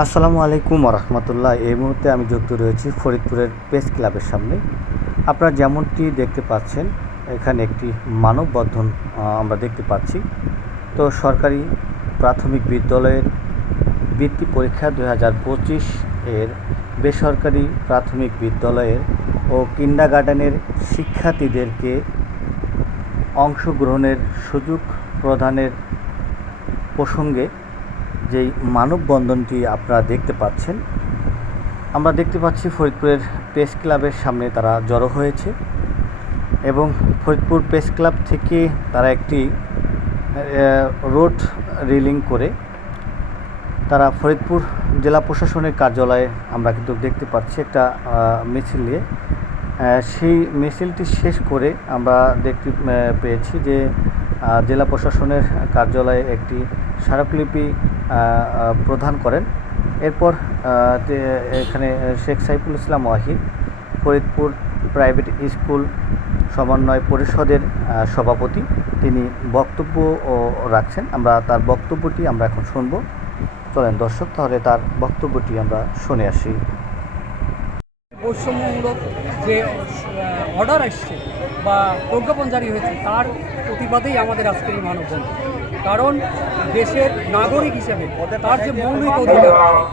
আসসালামু আলাইকুম রহমতুল্লাহ। এই মুহূর্তে আমি যুক্ত রয়েছি ফরিদপুরের প্রেস ক্লাবের সামনে। আপনারা যেমনটি দেখতে পাচ্ছেন, এখানে একটি মানববন্ধন আমরা দেখতে পাচ্ছি। তো সরকারি প্রাথমিক বিদ্যালয়ের বৃত্তি পরীক্ষা 2025 এর বেসরকারি প্রাথমিক বিদ্যালয়ের ও কিন্ডারগার্টেনের শিক্ষার্থীদেরকে অংশগ্রহণের সুযোগ প্রদানের প্রসঙ্গে যেই মানববন্ধনটি আপনারা দেখতে পাচ্ছেন, আমরা দেখতে পাচ্ছি ফরিদপুরের প্রেস ক্লাবের সামনে তারা জড়ো হয়েছে এবং ফরিদপুর প্রেস ক্লাব থেকে তারা একটি রোড রিলিং করে তারা ফরিদপুর জেলা প্রশাসনের কার্যালয়ে আমরা কিন্তু দেখতে পাচ্ছি একটা মিছিল নিয়ে। সেই মিছিলটি শেষ করে আমরা দেখতে পেয়েছি যে জেলা প্রশাসনের কার্যালয়ে একটি স্মারকলিপি প্রদান করেন। এরপর এখানে শেখ সাইফুল ইসলাম ওয়াহিদ, ফরিদপুর প্রাইভেট স্কুল সমন্বয় পরিষদের সভাপতি, তিনি বক্তব্য রাখছেন। আমরা তার বক্তব্যটি আমরা এখন শুনব। চলেন দর্শক, তাহলে তার বক্তব্যটি আমরা শুনে আসি। বৈষম্যমূলক যে অর্ডার আসছে বা প্রজ্ঞাপন জারি হয়েছে তার প্রতিবাদেই আমাদের আজকের এই মানববন্ধন। কারণ দেশের নাগরিক হিসেবে তার যে মৌলিক অধিকার,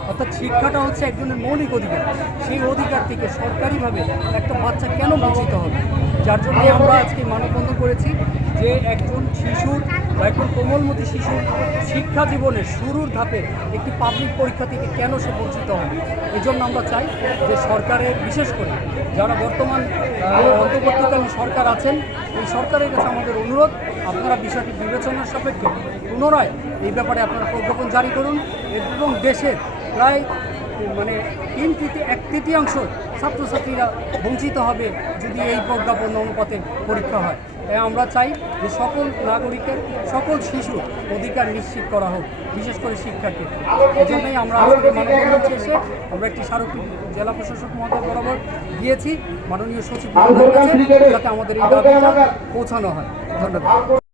অর্থাৎ শিক্ষাটা হচ্ছে একজনের মৌলিক অধিকার, সেই অধিকার থেকে সরকারিভাবে একটা বাচ্চা কেন বঞ্চিত হবে? যার জন্য আমরা আজকে মানববন্ধন করেছি যে একজন শিশুর বা একজন কোমলমতি শিশুর শিক্ষা জীবনের শুরুর ধাপে একটি পাবলিক পরীক্ষা থেকে কেন সে বঞ্চিত হবে। এই জন্য আমরা চাই যে সরকারের, বিশেষ করে যারা বর্তমান অন্তর্বর্তীকালীন সরকার আছেন, এই সরকারের কাছে আমাদের অনুরোধ, আপনারা বিষয়টি বিবেচনার সাপেক্ষে পুনরায় এই ব্যাপারে আপনারা প্রজ্ঞাপন জারি করুন এবং দেশের প্রায় এক তৃতীয়াংশ ছাত্রছাত্রীরা বঞ্চিত হবে যদি এই প্রজ্ঞাপন অনুপাতে পরীক্ষা হয়। তাই আমরা চাই যে সকল নাগরিকের, সকল শিশুর অধিকার নিশ্চিত করা হোক, বিশেষ করে শিক্ষাকে। এই জন্যই আমরা আজকে মানববন্ধন শেষে আমরা একটি স্মারকলিপি জেলা প্রশাসক মহোদয় বরাবর দিয়েছি মাননীয় সচিব মহোদয়ের কাছে, যাতে আমাদের এই দাবিটা পৌঁছানো হয়। ধন্যবাদ।